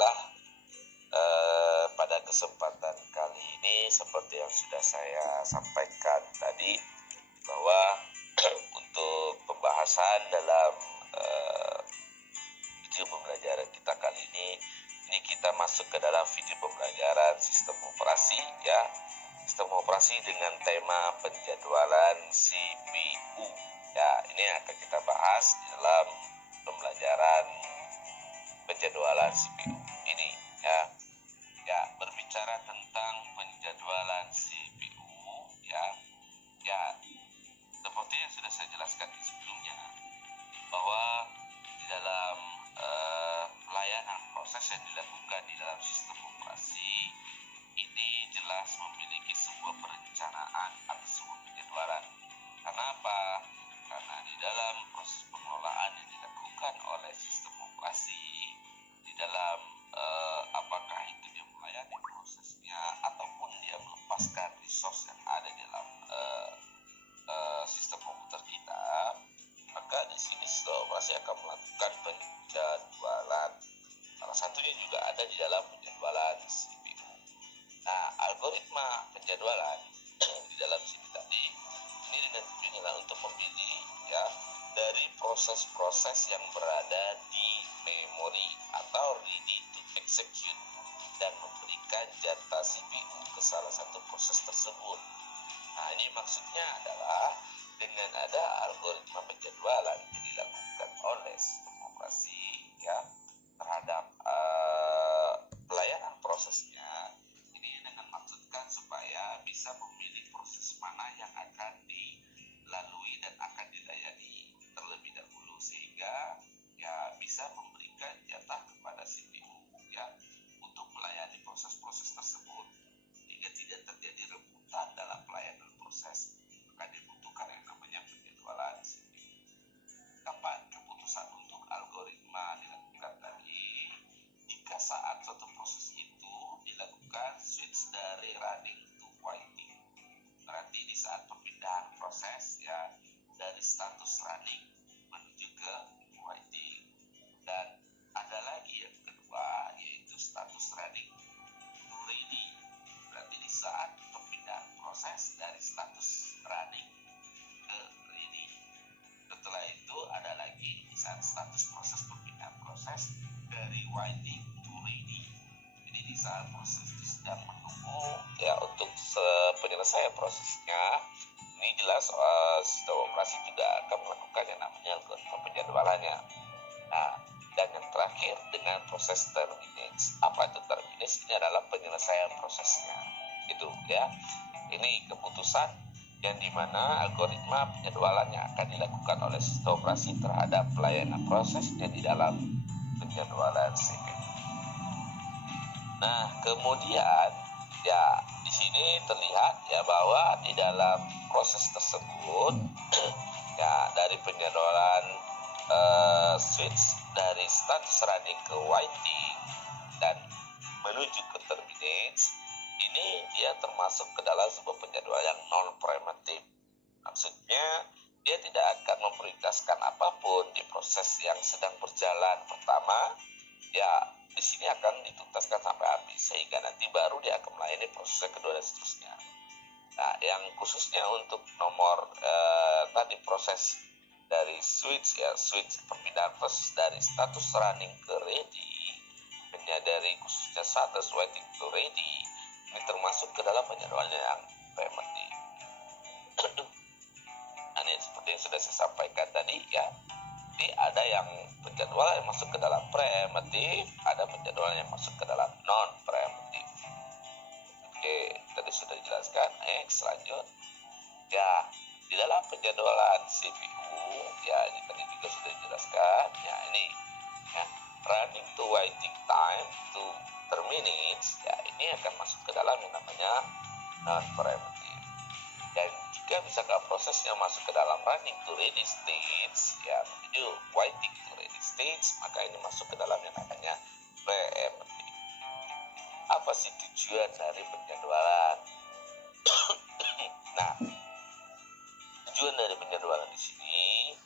baiklah, pada kesempatan kali ini seperti yang sudah saya sampaikan tadi, bahwa untuk pembahasan dalam video pembelajaran kita kali ini kita masuk ke dalam video pembelajaran sistem operasi, ya. Sistem operasi dengan tema penjadwalan CPU. Ya, ini akan kita bahas dalam pembelajaran penjadwalan CPU ini, ya. Ya, berbicara tentang penjadwalan CPU, ya. Ya, seperti yang sudah saya jelaskan di sebelumnya, bahwa di dalam layanan proses yang dilakukan di dalam sistem operasi ini jelas memiliki sebuah perencanaan atau sebuah penjadwalan. Kenapa? Karena di dalam proses pengelolaan yang dilakukan oleh sistem operasi, di dalam apakah itu dia melayani prosesnya ataupun dia melepaskan resource yang ada di dalam sistem komputer kita, maka di sini sistem operasi akan melakukan penjadwalan. Salah satunya juga ada di dalam penjadwalan CPU. Nah, algoritma penjadwalan di dalam sini tadi ini dengan tujuannya untuk memilih, ya, dari proses-proses yang berada di memori atau ready to execute dan memberikan jatah CPU ke salah satu proses tersebut. Nah, ini maksudnya adalah dengan ada algoritma penjadwalan yang dilakukan oleh sistem operasi, ya, terhadap pelayanan prosesnya, ini dengan maksudkan supaya bisa memilih proses mana yang akan dilalui dan akan dilayani terlebih dahulu, sehingga ya bisa memberikan jatah kepada CPU, ya, untuk melayani proses-proses tersebut, sehingga tidak terjadi rebutan dalam pelayanan proses. Maka dibutuhkan yang namanya penjadwalan CPU. Kapan keputusan untuk algoritma dilakukan tadi? Jika saat suatu proses itu dilakukan switch dari running to waiting. Berarti di saat perpindahan proses, ya, dari status running menuju ke waiting. Dan ada lagi yang kedua, yaitu status running to ready. Berarti di saat perpindahan proses dari status running ke ready. Setelah itu ada lagi di saat status proses perpindahan proses dari waiting to ready. Jadi di saat proses itu sedang menunggu, ya, untuk penyelesaian prosesnya, ini jelas sistem operasi juga akan melakukan yang namanya algoritma penjadwalannya. Nah, dan yang terakhir dengan proses terminate. Apa itu terminate? Ini adalah penyelesaian prosesnya. Itu, ya. Ini keputusan yang dimana algoritma penjadwalan yang akan dilakukan oleh sistem operasi terhadap pelayanan prosesnya di dalam penjadwalan CPU. Nah, kemudian, ya, di sini terlihat, ya, bahwa di dalam proses tersebut ya, dari penjadwalan switch dari status running ke waiting dan menuju ke terminate, ini dia termasuk ke dalam sebuah penjadwalan yang non-preemptive. Maksudnya dia tidak akan memprioritaskan apapun di proses yang sedang berjalan. Pertama, ya, di sini akan dituntaskan sampai habis, sehingga nanti baru dia akan melayani proses kedua dan seterusnya. Nah, yang khususnya untuk nomor tadi proses dari switch, ya, switch perpindahan proses dari status running ke ready, dari khususnya status waiting to ready, ini termasuk ke dalam penjadwalan yang preemptive. Nah, ini seperti yang sudah saya sampaikan tadi, ya. Jadi ada yang penjadwalan yang masuk ke dalam preemptive, ada penjadwalan yang masuk ke dalam non preemptive. Oke, tadi sudah dijelaskan. Next, lanjut. Ya, di dalam penjadwalan CPU, ya, ini tadi juga sudah dijelaskan. Ya, ini, ya, running to waiting time to terminate, ya, ini akan masuk ke dalam yang namanya non preemptive. Dan jika misalkan prosesnya masuk ke dalam running to ready stage, ya, menuju waiting to ready stage, maka ini masuk ke dalam yang namanya preemptive. Apa sih tujuan dari penjadwalan? Nah, tujuan dari penjadwalan di sini,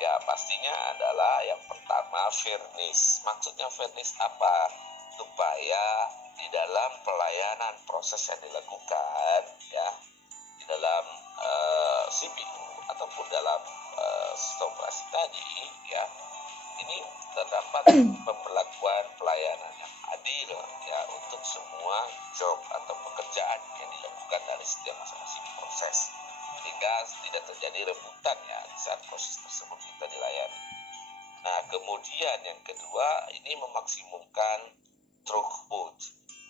ya, pastinya adalah yang pertama fairness. Maksudnya fairness apa? supaya di dalam pelayanan proses yang dilakukan ya di dalam CPU ataupun dalam sistem operasi tadi ya ini terdapat pemberlakuan pelayanan yang adil ya untuk semua job atau pekerjaan yang dilakukan dari setiap masing-masing proses sehingga tidak terjadi rebutan ya di saat proses tersebut kita dilayani. Nah, kemudian yang kedua ini memaksimumkan throughput.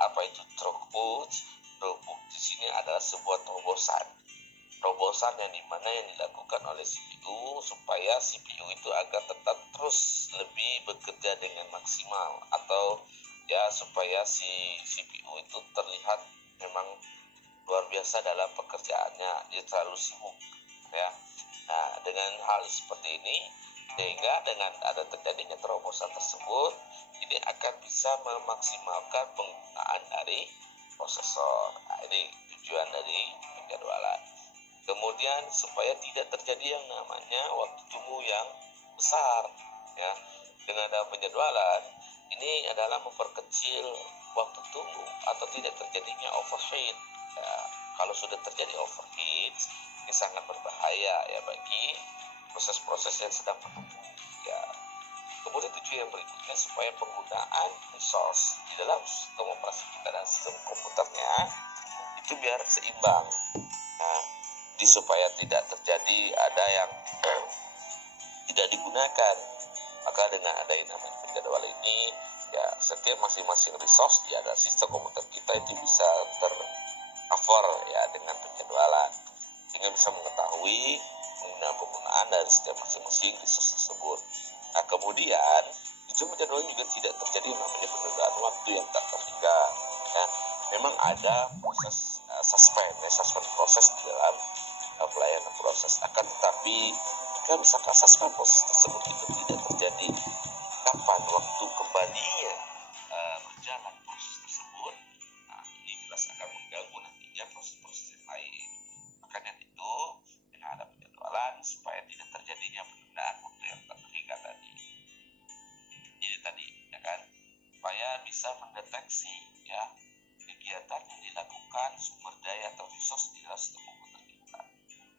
Apa itu throughput? Throughput di sini adalah sebuah terobosan yang dimana yang dilakukan oleh CPU supaya CPU itu agar tetap terus lebih bekerja dengan maksimal atau ya supaya si CPU itu terlihat memang luar biasa dalam pekerjaannya, dia terlalu sibuk ya. Nah, dengan hal seperti ini sehingga dengan ada terjadinya terobosan tersebut ini akan bisa memaksimalkan penggunaan dari prosesor. Nah, ini tujuan dari penjadwalan. Kemudian supaya tidak terjadi yang namanya waktu tunggu yang besar ya. Dengan ada penjadwalan ini adalah memperkecil waktu tunggu atau tidak terjadinya overheat ya. Kalau sudah terjadi overheat ini sangat berbahaya ya bagi proses-proses yang sedang menunggu ya. Kemudian tujuan yang berikutnya supaya penggunaan resource di dalam sistem operasi kita dan sistem komputernya itu biar seimbang. Nah, supaya tidak terjadi ada yang tidak digunakan. Maka dengan ada yang namanya penjadwalan ini ya setiap masing-masing resource di dalam sistem komputer kita itu bisa tercover ya dengan penjadwalan sehingga bisa mengetahui penggunaan dari setiap masing-masing resource tersebut. Nah, kemudian tujuan penjadwalan juga tidak terjadi namanya penundaan waktu yang tak terhingga ya. Memang ada proses suspend proses di dalam pelayanan proses, akan tetapi jika misalkan suspend proses tersebut itu tidak terjadi, kapan waktu kembalinya berjalan proses tersebut, nah ini jelas akan mengganggu nantinya proses-proses yang lain. Makanya itu dengan ada penjadwalan supaya tidak terjadinya penundaan waktu yang tak terhingga tadi. Jadi tadi ya kan, supaya bisa mendeteksi ya kegiatan yang dilakukan sumber daya atau resource di dalam sistem komputer kita.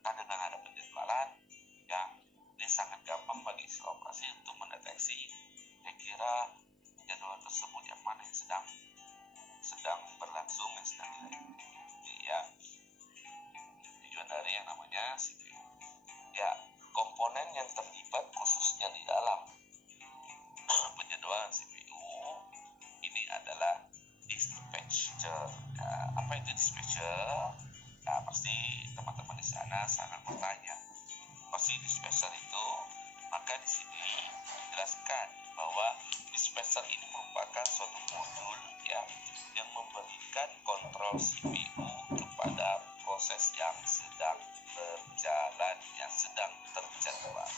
Nah, dengan ada penjadwalan yang ini sangat gampang bagi sistem operasi untuk mendeteksi kira-kira jadwal tersebut yang mana yang sedang berlangsung, yang sedang dilayani ya. Tujuan dari yang namanya CPU ya, komponen yang terlibat khususnya di dalam penjadwalan CPU ini adalah dispatcher. Ya, apa itu dispatcher? Nah, pasti teman-teman di sana sangat bertanya, pasti dispatcher itu, maka di sini dijelaskan bahwa dispatcher ini merupakan suatu modul ya yang memberikan kontrol CPU kepada proses yang sedang berjalan, yang sedang terjadwal.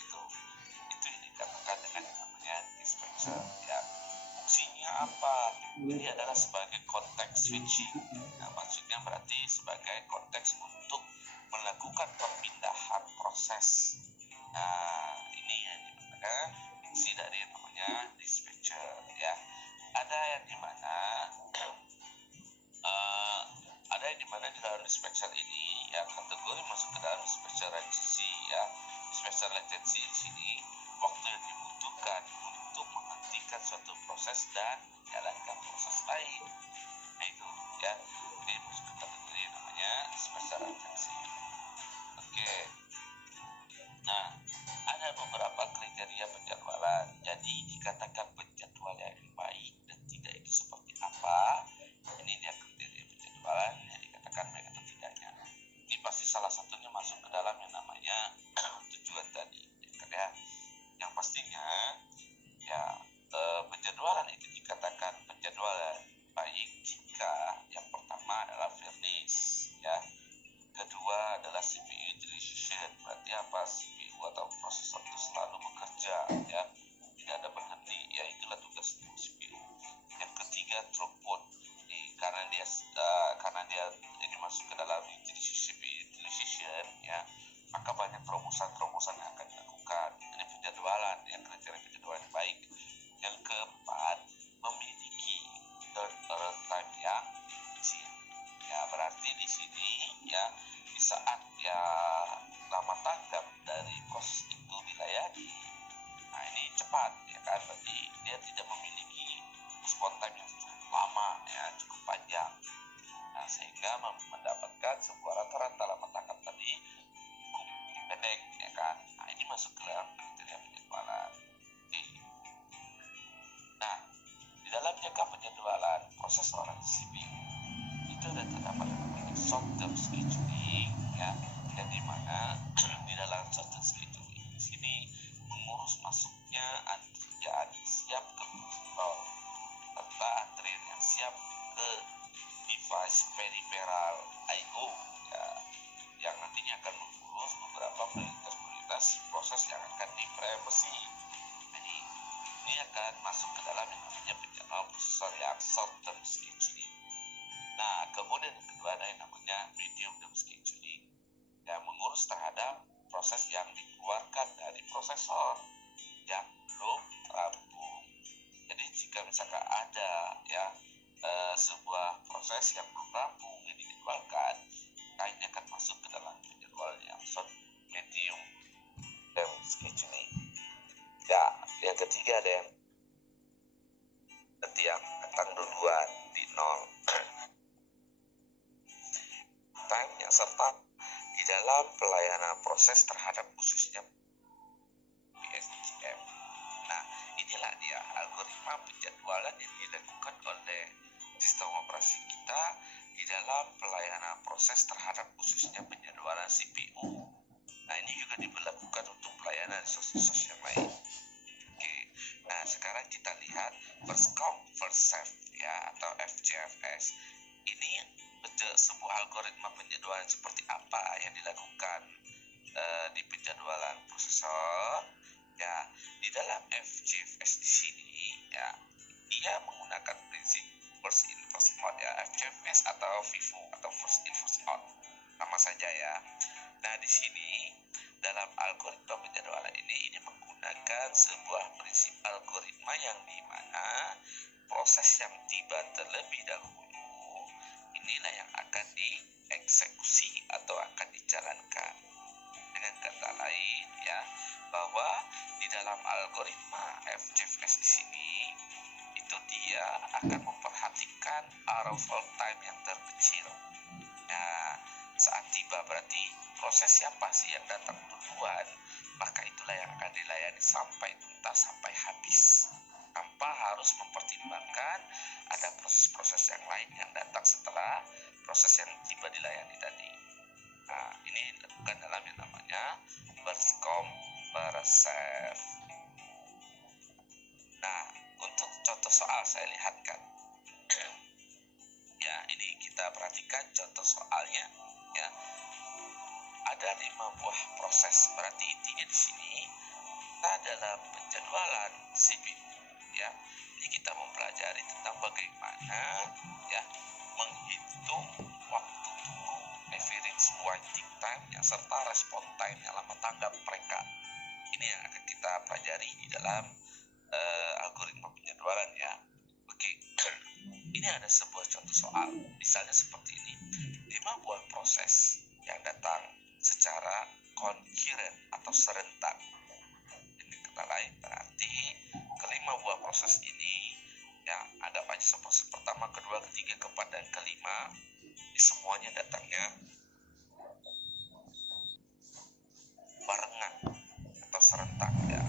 Itu yang dikatakan dengan namanya dispatcher ya. Fungsinya apa? Ini adalah sebagai konteks switching. Nah, maksudnya berarti sebagai konteks untuk melakukan perpindahan proses. Nah, ini yang dimana fungsi dari yang namanya dispatcher ya. Ada yang dimana di dalam dispatcher ini ya kategori masuk ke dalam dispatcher latency ya. Dispatcher latency di sini waktu yang dibutuhkan untuk menghentikan suatu proses dan menjalankan proses lain. Nah itu ya, ini masuk ke kategori namanya dispatcher latency. Oke. Nah, ada beberapa kriteria penjadwalan. Jadi dikatakan penjadwalan yang baik dan tidak itu seperti apa? Ini dia kriteria penjadwalan yang dikatakan baik atau tidaknya. Ini pasti salah satunya masuk ke dalam yang namanya tujuan tadi. Ya, yang pastinya ya penjadwalan itu dikatakan penjadwalan baik jika yang pertama adalah fairness ya. Kedua adalah CPU utilization, berarti apa? CPU atau prosesor itu selalu bekerja ya, tidak ada berhenti ya, proses orang CPU itu ada terdapat namanya short term scheduling, ya, yang dimana di dalam short term scheduling di sini mengurus masuknya antrian siap ke protokol serta antrian yang siap ke device peripheral I/O, ya, yang nantinya akan mengurus beberapa prioritas proses yang akan diprivacy. Jadi ini akan masuk ke dalam yang namanya penjadwalan prosesor yang short term scheduling. Nah, kemudian yang kedua ada yang namanya medium term scheduling, yang mengurus terhadap proses yang dikeluarkan dari prosesor yang belum rampung. Jadi jika misalkan ada ya sebuah proses yang belum rampung yang dikeluarkan, ini akan masuk ke dalam penjadwalan yang short medium term scheduling. Ya, yang ketiga ada yang nanti yang datang duluan di nol. Time yang serta di dalam pelayanan proses terhadap khususnya PSGM. Nah, inilah dia algoritma penjadwalan yang dilakukan oleh sistem operasi kita di dalam pelayanan proses terhadap khususnya penjadwalan CPU. Nah, ini juga diberlakukan untuk pelayanan source yang lain. Oke, nah sekarang kita lihat first come first serve ya, atau FCFS. Ini sebuah algoritma penjadwalan seperti apa yang dilakukan di penjadwalan prosesor. Ya, di dalam FCFS di sini ya, dia menggunakan prinsip first in first out ya, FCFS atau FIFO atau first in first out, sama saja ya. Nah, di sini dalam algoritma penjadwalan ini menggunakan sebuah prinsip algoritma yang dimana proses yang tiba terlebih dahulu inilah yang akan dieksekusi atau akan dijalankan. Dengan kata lain ya, bahwa di dalam algoritma FCFS di sini itu dia akan memperhatikan arrival time yang terkecil. Nah, saat tiba berarti proses siapa sih yang datang duluan, maka itulah yang akan dilayani sampai tuntas, sampai habis, tanpa harus mempertimbangkan ada proses-proses yang lain yang datang setelah proses yang tiba dilayani tadi. Nah, ini dilakukan dalam yang namanya first come first serve. Nah, untuk contoh soal saya lihatkan. Ya, ini kita perhatikan contoh soalnya ya. Ada 5 buah proses, berarti intinya di sini kita dalam penjadwalan CPU ya. Ini kita mempelajari tentang bagaimana ya menghitung waktu tunggu, average waiting time yang serta respon time yang lama tanggap mereka. Ini yang akan kita pelajari di dalam algoritma penjadwalan ya. Oke. Ini ada sebuah contoh soal, misalnya seperti ini. 5 buah proses yang datang secara concurrent atau serentak. Dengan kata lain berarti kelima buah proses ini yang ada aja proses pertama, kedua, ketiga, keempat, dan kelima ini semuanya datangnya barengan atau serentak ya.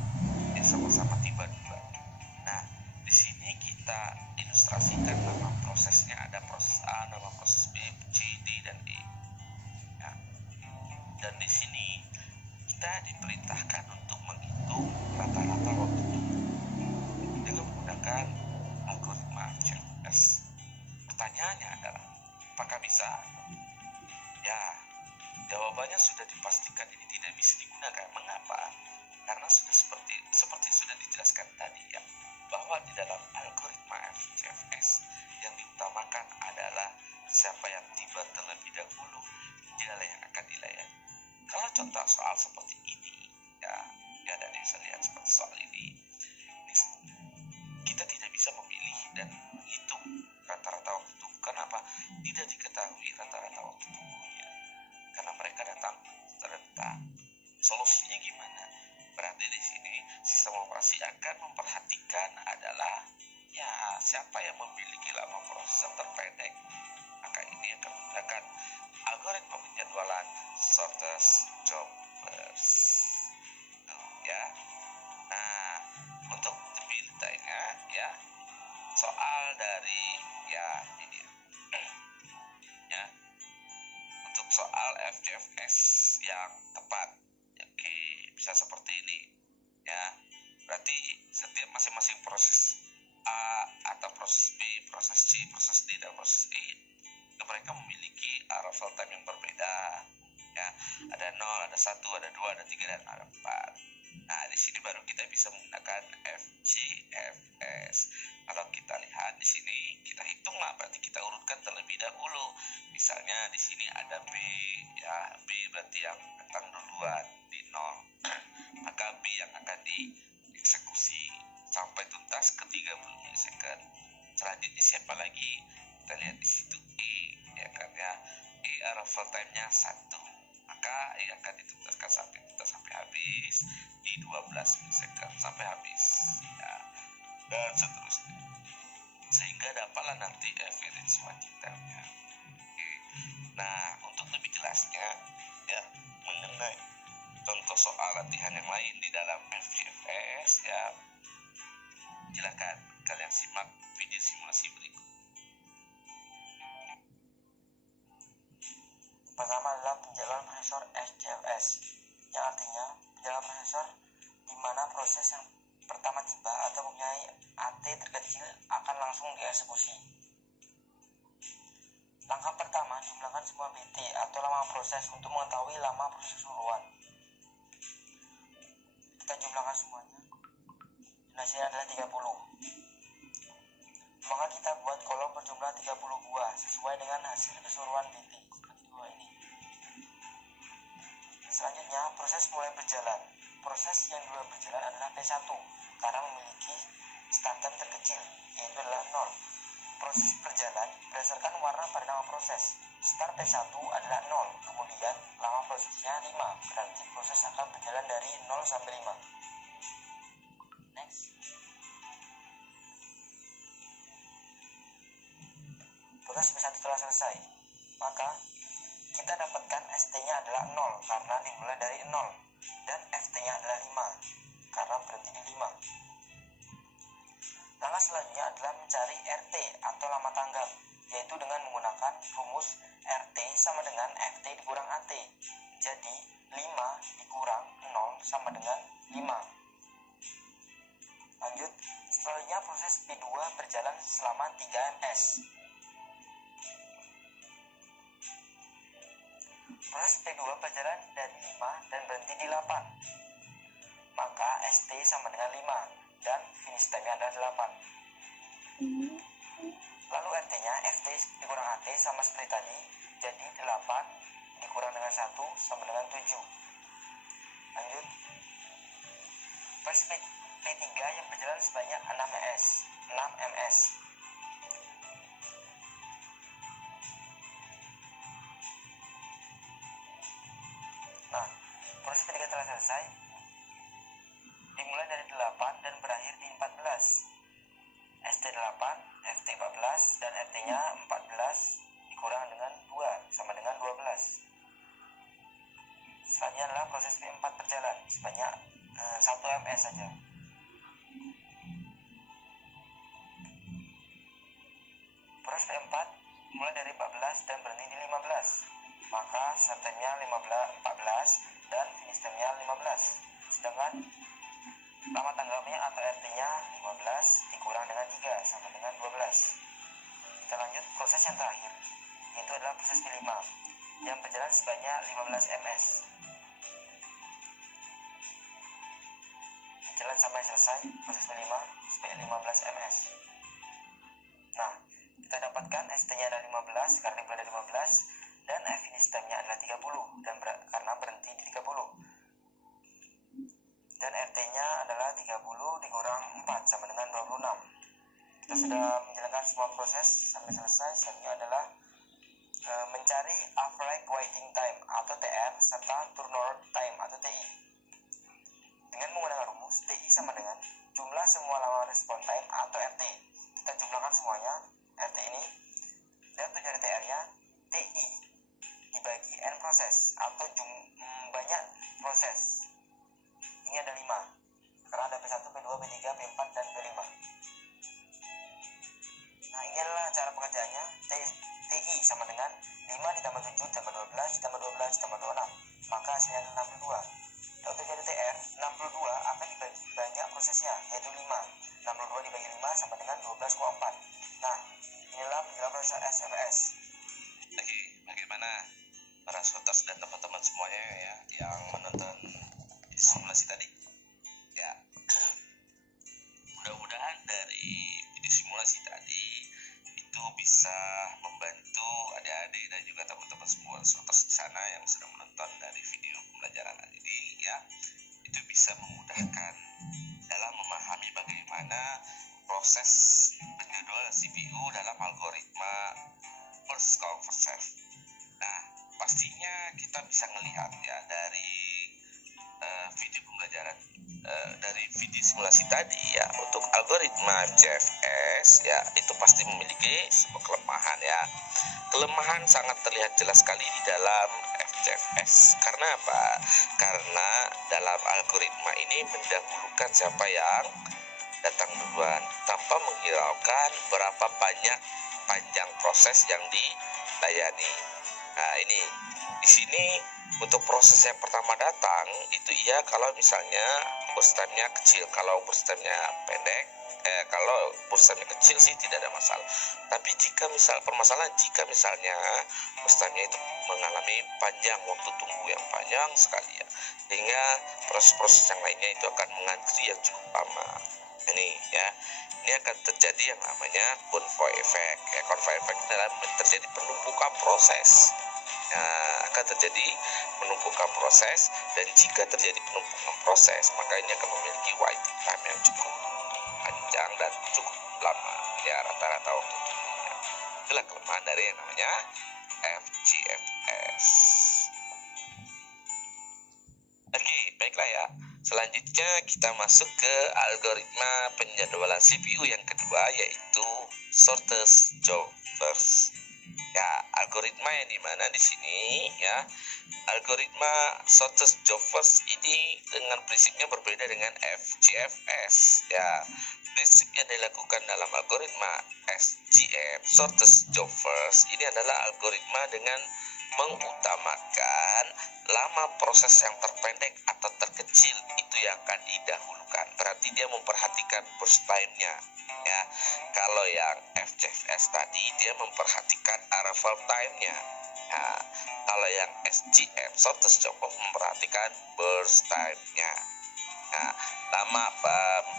Ini sama-sama tiba-tiba. Nah, di sini kita ilustrasikan nama prosesnya, ada proses A, nama proses B, C, D, dan E. Ya. Dan di sini kita diperintahkan untuk menghitung rata-rata waktu tunggu dengan menggunakan algoritma FCFS. Pertanyaannya adalah, apakah bisa? Ya, jawabannya sudah dipastikan ini tidak bisa digunakan. Mengapa? Karena sudah seperti sudah dijelaskan tadi ya, bahwa di dalam algoritma FCFS yang diutamakan adalah siapa yang tiba terlebih dahulu, dialah yang akan dilayani. Kalau contoh soal seperti ini ya, dan bisa lihat seperti soal ini kita tidak bisa memilih dan menghitung rata-rata waktu tunggu. Kenapa? Tidak diketahui rata-rata waktu tunggunya, karena mereka datang serentak. Solusinya gimana? Berarti di sini sistem operasi akan memperhatikan adalah ya siapa yang memiliki lama proses yang terpendek. Maka ini akan menggunakan algoritma penjadwalan shortest job first. Ya. Nah, untuk lebih detailnya ya, soal dari ya ini ya untuk soal FCFS yang tepat. Oke, bisa seperti ini ya. Berarti setiap masing-masing proses A atau proses B, proses C, proses D, dan proses E, mereka memiliki arrival time yang berbeda ya. Ada 0, ada 1, ada 2, ada 3, dan ada 4. Nah, di sini baru kita bisa menggunakan FCFS. Kalau kita lihat di sini, kita hitunglah, berarti kita urutkan terlebih dahulu. Misalnya di sini ada B ya, B berarti yang datang duluan di 0. Maka B yang akan dieksekusi sampai tuntas ke 30 milisecond. Selanjutnya siapa lagi? Kita lihat di situ E ya kan ya. E arrival time-nya 1. Maka E akan dituntaskan sampai habis di 12 milisecond sampai habis ya. Dan seterusnya. Sehingga dapatlah nanti average waiting time-nya. Oke. Nah, untuk lebih jelasnya ya mengenai contoh soal latihan yang lain di dalam FCFS ya, silakan kalian simak video simulasi berikut. Pertama adalah penjalan prosesor FCFS, yang artinya penjalan prosesor di mana proses yang pertama tiba atau mempunyai AT terkecil akan langsung dieksekusi. Langkah pertama, jumlahkan semua BT atau lama proses untuk mengetahui lama proses keseluruhan. Kita jumlahkan semuanya, dan hasilnya adalah 30. Maka kita buat kolom berjumlah 30 buah sesuai dengan hasil keseluruhan BT seperti dua ini. Selanjutnya, proses mulai berjalan. Proses yang duluan berjalan adalah P1 karena memiliki start time terkecil, yaitu adalah 0. Proses berjalan berdasarkan warna pada nama proses. Start P1 adalah 0, kemudian lama prosesnya 5, berarti proses akan berjalan dari 0 sampai 5. Next. Proses P1 telah selesai, maka kita dapatkan ST-nya adalah 0 karena dimulai dari 0, dan FT-nya adalah 5 karena berhenti di 5. Langkah selanjutnya adalah mencari RT atau lama tanggap, yaitu dengan menggunakan rumus RT sama dengan FT dikurang AT. Jadi 5 dikurang 0 sama dengan 5. Lanjut, selanjutnya proses P2 berjalan selama 3 ms. Proses P2 berjalan dari 5 dan berhenti di 8. Maka ST sama dengan 5 dan finish time-nya adalah 8. Lalu RT-nya FT dikurang AT sama seperti tadi, jadi 8 dikurang dengan 1 sama dengan 7. Lanjut, proses P3 yang berjalan sebanyak 6 ms. Nah, proses P3 telah selesai, dimulai dari 8 dan berakhir di 14. ST8, FT14, dan RT-nya 14 dikurang dengan 2 sama dengan 12. Selanjutnya adalah proses P4 berjalan sebanyak 1 ms saja. Proses P4 mulai dari 14 dan berhenti di 15. Maka start time-nya 14 dan finish time-nya 15. Sedangkan lama tanggapnya atau RT-nya 15 dikurang dengan 3 sama dengan 12. Kita lanjut proses yang terakhir, yaitu adalah proses P5 yang berjalan sebanyak 15 ms. Berjalan sampai selesai proses P5 sebanyak 15 ms. Nah, kita dapatkan ST-nya adalah 15 karena dimulai dari 15, dan finish time-nya adalah 30 dan karena berhenti di 30. Dan RT-nya adalah 30 dikurang 4 sama dengan 26. Kita sudah menjalankan semua proses sampai selesai. Selanjutnya adalah mencari average waiting time atau TR serta turnover time atau TI. Dengan menggunakan rumus TI sama dengan jumlah semua lama respon time atau RT. Kita jumlahkan semuanya RT ini, dan untuk cari TR-nya TI dibagi N proses atau banyak proses. Ini ada 5 karena ada P1, P2, P3, P4, dan P5. cara pengerjaannya, TI sama dengan 5 ditambah 7 ditambah 12 ditambah 12 ditambah 26, maka hasilnya adalah 62. Dan untuk jadi TR, 62 akan dibagi banyak prosesnya, yaitu 5. 62 dibagi 5 sama dengan 12,4. Nah, inilah penjelasan proses SFS. Oke, bagaimana para saudara dan teman-teman semuanya ya yang menonton simulasi tadi? Ya, mudah-mudahan dari video simulasi tadi itu bisa membantu adik-adik dan juga teman-teman semua saudara di sana yang sedang menonton dari video pembelajaran ini ya, itu bisa memudahkan dalam memahami bagaimana proses penjadwal CPU dalam algoritma first come first serve. Nah, pastinya kita bisa melihat ya dari video pembelajaran dari video simulasi tadi ya, untuk algoritma CFS ya itu pasti memiliki sebuah kelemahan ya. Kelemahan sangat terlihat jelas sekali di dalam FCFS. Karena apa? Karena dalam algoritma ini mendahulukan siapa yang datang duluan tanpa menghiraukan berapa banyak panjang proses yang dilayani. Nah, ini di sini untuk proses yang pertama datang itu iya kalau misalnya burst time-nya kecil. Kalau burst time-nya pendek, kalau burst time-nya kecil sih tidak ada masalah. Tapi jika misalnya burst time-nya itu mengalami panjang waktu tunggu yang panjang sekali ya, sehingga proses-proses yang lainnya itu akan mengantri yang cukup lama. Ini akan terjadi yang namanya convoy effect. Ya, convoy effect adalah terjadi penumpukan proses. Akan terjadi penumpukan proses, dan jika terjadi penumpukan proses maka ini akan memiliki waiting time yang cukup panjang dan cukup lama ya, rata-rata waktu tunggunya. Itulah kelemahan dari yang namanya FCFS. Oke, baiklah ya. Selanjutnya kita masuk ke algoritma penjadwalan CPU yang kedua, yaitu shortest job first. Ya, algoritma yang dimana di sini ya, algoritma shortest job first ini dengan prinsipnya berbeda dengan FCFS ya. Prinsip yang dilakukan dalam algoritma SJF shortest job first ini adalah algoritma dengan mengutamakan lama proses yang terpendek atau terkecil itu yang akan didahulukan. Berarti dia memperhatikan burst time-nya ya. Kalau yang FCFS tadi dia memperhatikan arrival time-nya. Nah, kalau yang SJF shortest job memperhatikan burst time-nya. Nah,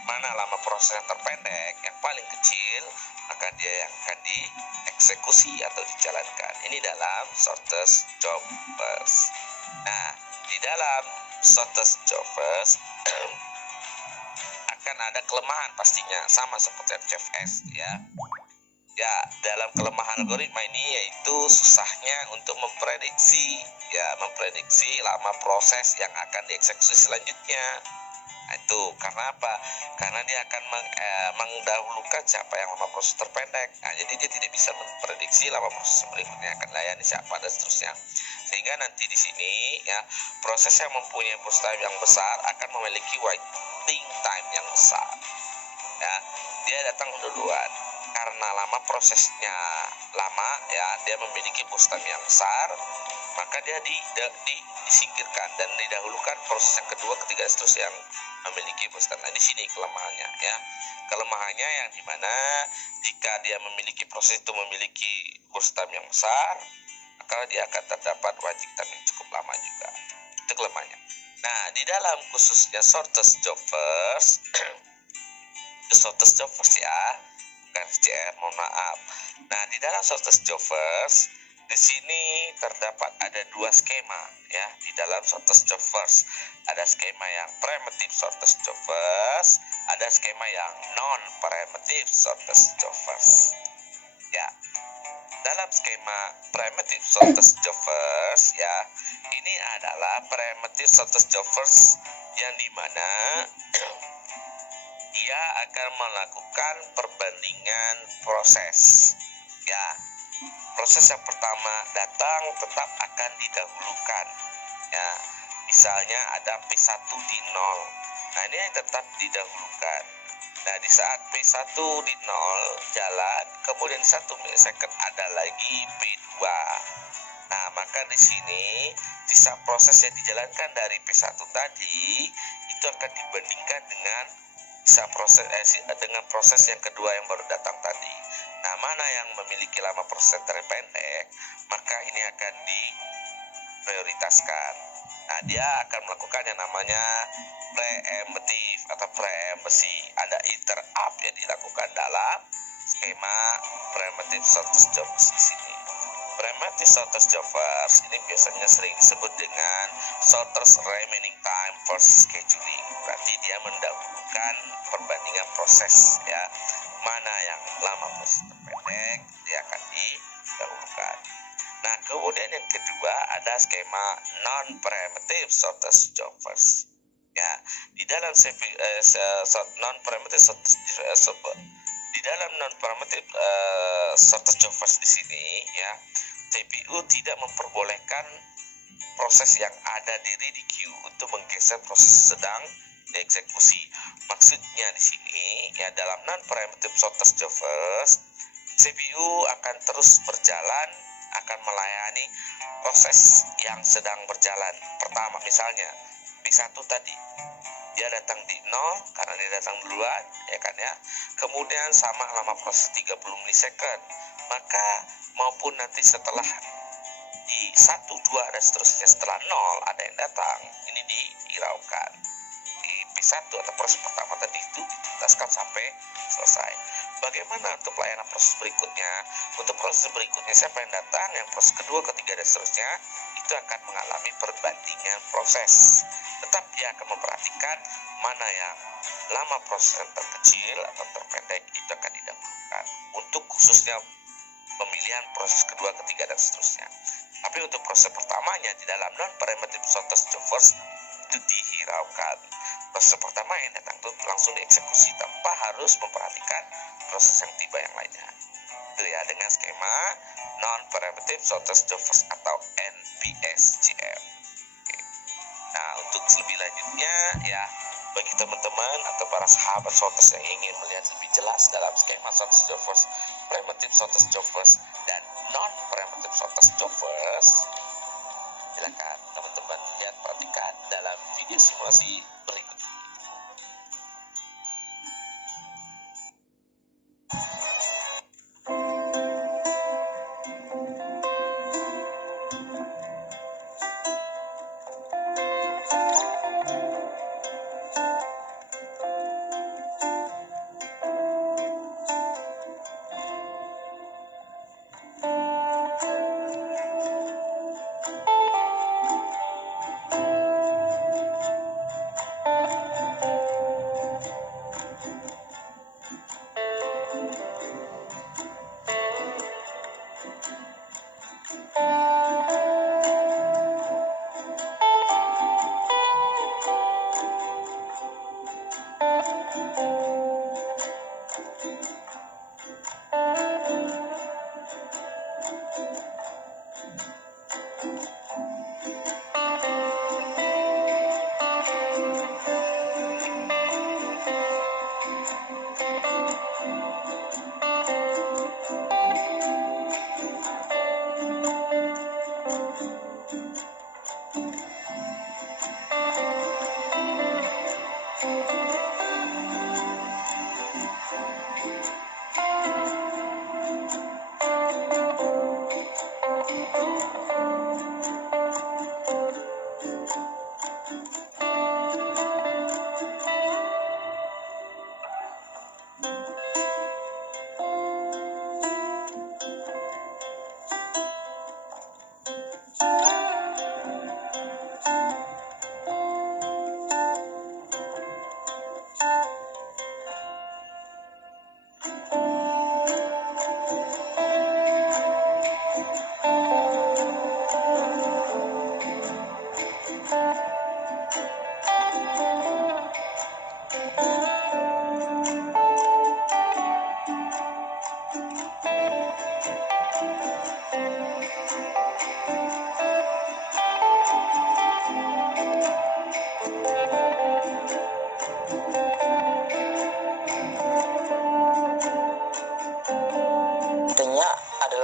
mana lama proses yang terpendek yang paling kecil, maka dia yang akan dieksekusi atau dijalankan. Ini dalam shortest job first. Nah, di dalam shortest job first akan ada kelemahan pastinya, sama seperti FCFS ya. Ya, dalam kelemahan algoritma ini yaitu susahnya untuk memprediksi lama proses yang akan dieksekusi selanjutnya. Nah, itu karena apa? Karena dia akan mendahulukan siapa yang lama proses terpendek. Nah, jadi dia tidak bisa memprediksi lama proses berikutnya akan layani siapa dan seterusnya. Sehingga nanti di sini ya, proses yang mempunyai burst time yang besar akan memiliki waiting time yang besar. Ya, dia datang duluan. Karena lama prosesnya lama ya, dia memiliki burst time yang besar, maka dia disingkirkan dan didahulukan proses yang kedua, ketiga, seterusnya yang memiliki burst time. Nah, di sini kelemahannya ya. Kelemahannya yang dimana jika dia memiliki proses itu memiliki burst time yang besar, maka dia akan terdapat waiting time yang cukup lama juga. Itu kelemahannya. Nah, di dalam khususnya shortest job first shortest job first ya, bukan FCR, mohon maaf. Nah, di dalam shortest job first di sini terdapat ada dua skema ya. Di dalam shortest job first ada skema yang primitive shortest job first, ada skema yang non primitive shortest job first ya. Dalam skema primitive shortest job first ya, ini adalah primitive shortest job first yang dimana dia akan melakukan perbandingan proses ya. Proses yang pertama datang tetap akan didahulukan ya. Misalnya ada P1 di 0. Nah, ini tetap didahulukan. Nah, di saat P1 di 0 jalan, kemudian 1 milisecond ada lagi P2. Nah, maka di sini sisa proses yang dijalankan dari P1 tadi itu akan dibandingkan dengan dengan proses yang kedua yang baru datang tadi. Nah, mana yang memiliki lama proses terpendek, maka ini akan diprioritaskan. Nah, dia akan melakukan yang namanya preemptive atau preempsi. Ada interrupt yang dilakukan dalam skema preemptive shortest job di sini. Preemptive shortest job first ini biasanya sering disebut dengan shortest remaining time first scheduling. Berarti dia mendahulukan perbandingan proses, ya. Mana yang lama proses terpendek, dia akan didahulukan. Nah, kemudian yang kedua ada skema non-preemptive shortest job first. Ya, di dalam non-preemptive shortest job first di sini, ya, CPU tidak memperbolehkan proses yang ada diri di queue untuk menggeser proses sedang dieksekusi. Maksudnya di sini, ya, dalam non-preemptive shortest job first, CPU akan terus berjalan, akan melayani proses yang sedang berjalan. Pertama, misalnya P1 tadi, dia datang di 0 karena dia datang duluan, ya kan, ya. Kemudian sama lama proses 30 milisecond. Maka maupun nanti setelah di 1, 2 dan seterusnya setelah 0 ada yang datang, ini dihiraukan. Di P1 atau proses pertama tadi itu dituntaskan sampai selesai. Bagaimana untuk pelayanan proses berikutnya? Untuk proses berikutnya siapa yang datang, yang proses kedua, ketiga dan seterusnya, itu akan mengalami perbandingan proses. Tetap dia akan memperhatikan mana yang lama proses yang terkecil atau terpendek itu akan didahulukan. Untuk khususnya pemilihan proses kedua, ketiga dan seterusnya. Tapi untuk proses pertamanya di dalam non-preemptive shortest job first itu dihiraukan. Proses pertama yang datang itu langsung dieksekusi tanpa harus memperhatikan proses yang tiba yang lainnya. Itu ya, dengan skema non-preemptive shortest job first atau NPSJF. Oke. Nah, untuk lebih lanjutnya, ya, bagi teman-teman atau para sahabat shortest yang ingin melihat lebih jelas dalam skema shortest job first, preemptive shortest job first, dan non-preemptive shortest job first, silakan teman-teman lihat, perhatikan dalam video simulasi berikut ini.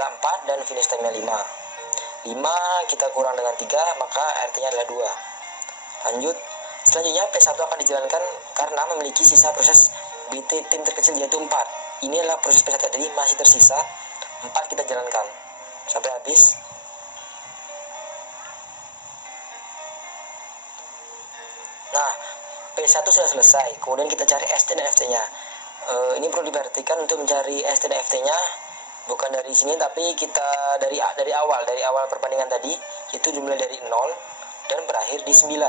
adalah 4 dan finish time-nya 5. 5 kita kurang dengan 3, maka RT-nya adalah 2. Lanjut, selanjutnya P1 akan dijalankan karena memiliki sisa proses BT tim terkecil yaitu 4. Ini adalah proses P1 tadi, masih tersisa 4, kita jalankan sampai habis. Nah, P1 sudah selesai, kemudian kita cari ST dan FT-nya. Ini perlu diperhatikan untuk mencari ST dan FT-nya bukan dari sini, tapi kita dari awal perbandingan tadi, yaitu dimulai dari 0 dan berakhir di 9.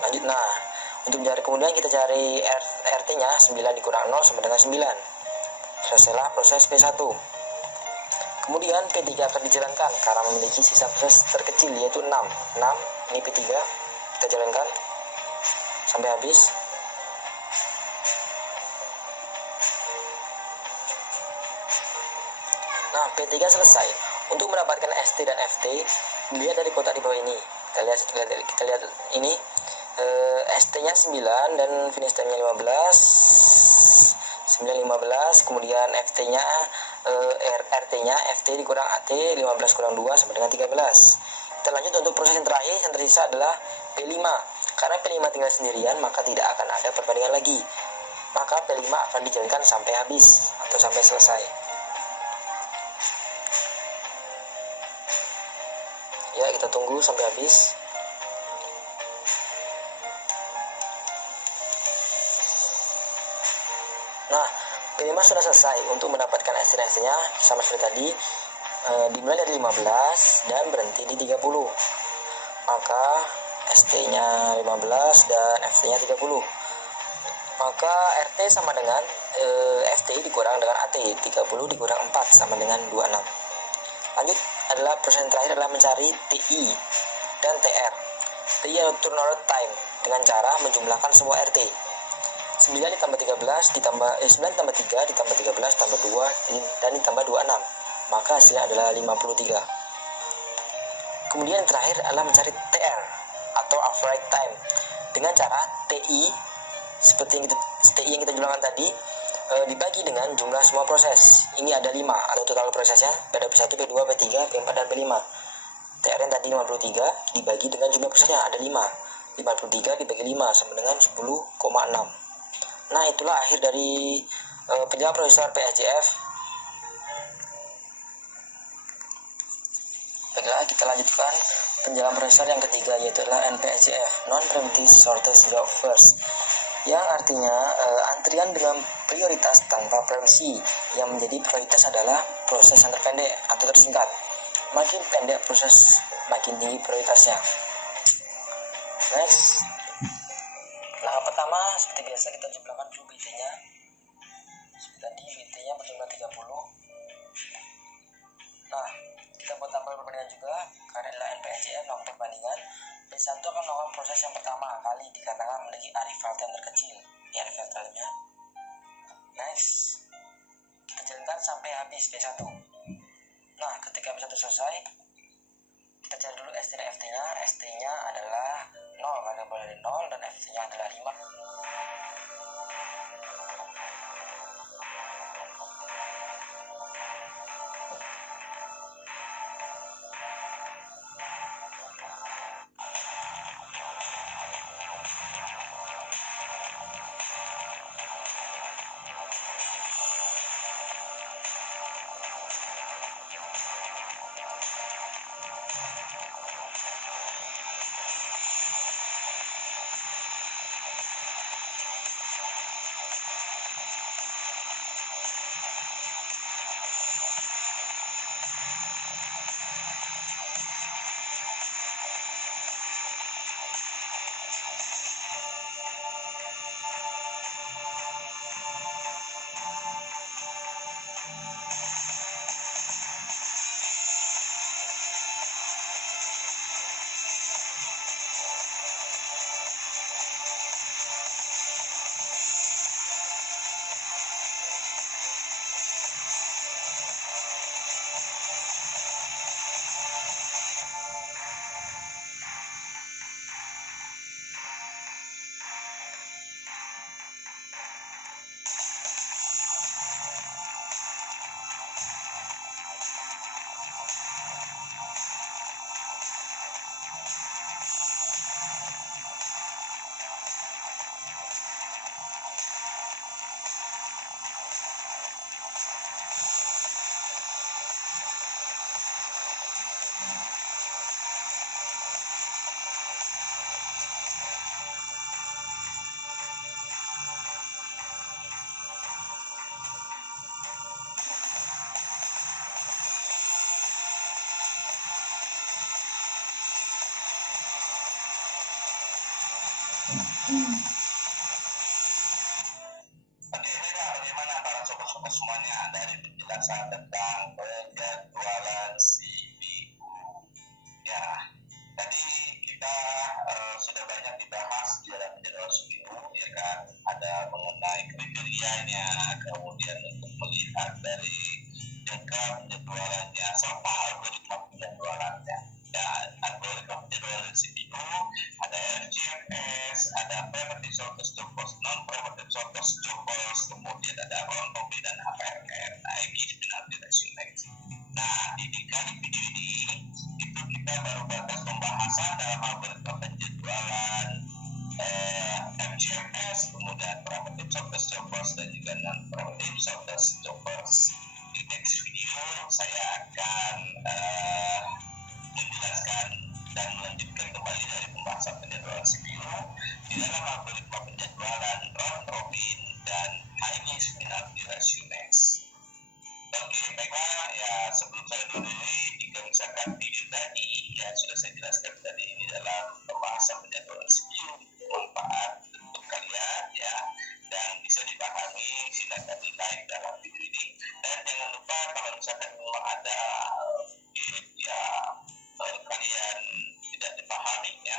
Lanjut, nah untuk mencari kemudian kita cari RT-nya, 9 dikurang 0 sama dengan 9. Selesailah proses P1. Kemudian P3 akan dijalankan karena memiliki sisa proses terkecil yaitu 6. Ini P3, kita jalankan sampai habis. Nah, P3 selesai. Untuk mendapatkan ST dan FT, dilihat dari kotak di bawah ini. Kita lihat ini, ST-nya 9 dan finish time-nya 15. 9, 15, kemudian FT-nya, RT-nya, FT dikurang AT, 15 kurang 2 sama dengan 13. Kita lanjut untuk proses yang terakhir, yang tersisa adalah P5. Karena P5 tinggal sendirian, maka tidak akan ada perbandingan lagi. Maka P5 akan dijalankan sampai habis atau sampai selesai. Ya, kita tunggu sampai habis. Nah, P5 sudah selesai. Untuk mendapatkan ST-nya sama seperti tadi, dimulai dari 15 dan berhenti di 30. Maka ST-nya 15 dan FT-nya 30. Maka RT sama dengan FT dikurang dengan AT, 30 dikurang 4 sama dengan 26. Lanjut, adalah proses yang terakhir adalah mencari TI dan TR. TI atau turnover time dengan cara menjumlahkan semua RT. 9 ditambah 13 ditambah 9 ditambah 3 ditambah 13 tambah 2 dan ditambah 26. Maka hasilnya adalah 53. Kemudian yang terakhir adalah mencari TR atau average time dengan cara TI seperti yang kita jumlahkan tadi, dibagi dengan jumlah semua proses. Ini ada 5 atau total prosesnya pada P1, P2, P3, P4 dan P5. TR yang tadi 53 dibagi dengan jumlah prosesnya ada 5. 53 dibagi 5 sama dengan 10,6. Nah, itulah akhir dari penjelasan Profesor PSJF. Baiklah, kita lanjutkan penjelasan Profesor yang ketiga, yaitu adalah NPSJF, Non-Preemptive Shortest Job First, yang artinya antrian dengan prioritas tanpa preemsi. Yang menjadi prioritas adalah proses yang terpendek atau tersingkat. Makin pendek proses, makin tinggi prioritasnya. Next. Langkah pertama, seperti biasa kita jumlahkan dulu BT-nya. Seperti tadi BT-nya berjumlah 30. Nah, kita buat tabel perbandingan juga. Karena adalah NPSJF melakukan perbandingan. P1 akan melakukan proses yang pertama kali dikarenakan memiliki arrival time terkecil. Ini arrival time-nya. Next, kita jalankan sampai habis P1. Nah, ketika P1 selesai, kita cari dulu ST dan FT-nya. ST-nya adalah 0 karena boleh dari 0 dan FT-nya adalah 5. Oke, baiklah, bagaimana para sobat-sobat semuanya dari penjelasan tentang penjadwalan CPU? Ya, tadi kita sudah banyak dibahas di dalam penjadwalan CPU, ya kan? Ada mengenai kriterianya, kemudian untuk melihat dari jangka penjadwalannya, serta algoritma penjadwalannya. Dan algoritma penjadwalan CPU ada FGFS, ada primitive shortest job cost, non-primitive shortest job cost, kemudian ada round robin dan HPRN, IGS penalty ratio index. Nah, di kali video ini itu kita baru batas pembahasan dalam algoritma penjadwalan FGFS, kemudian primitive shortest job cost dan juga non-primitive shortest job cost. Di next video saya akan menjelaskan dan melanjutkan kembali dari pembahasan penjadwalan CPU di dalam algoritma penjadwalan round robin dan Haigis penalty ratio next. Oke, baiklah, ya sebelum saya tutupi, jika misalkan video tadi ya sudah saya jelaskan tadi di dalam pembahasan penjadwalan CPU bermanfaat untuk kalian ya dan bisa dipahami, silakan di like dalam video ini dan jangan lupa kalau misalkan memang ada ya kalian tidak dipahaminya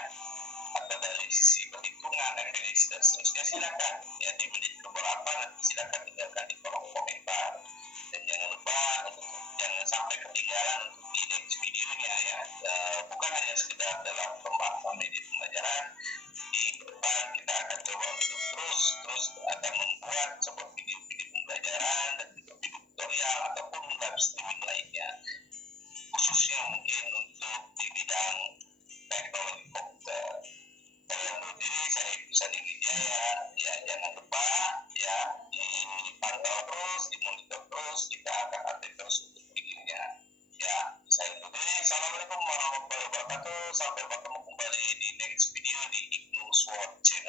atau dari sisi perhitungan empiris dan seterusnya, silakan ya di menit beberapa nanti silakan tinggalkan di kolom komentar dan jangan lupa jangan sampai ketinggalan untuk di next videonya ya. Bukan hanya sekedar dalam pembahasan media pembelajaran, di depan kita akan coba untuk terus akan membuat sebuah video-video pembelajaran dan juga video tutorial ataupun live streaming lainnya, khususnya mungkin untuk di bidang teknologi komputer. Saya berdiri, saya Ihsan Wijaya, ya jangan lupa ya dipantau terus, dimonitor terus, kita akan update terus untuk videonya. Ya, saya berdiri. Assalamualaikum warahmatullahi wabarakatuh. Sampai bertemu kembali di next video di Ibnu Sword Channel.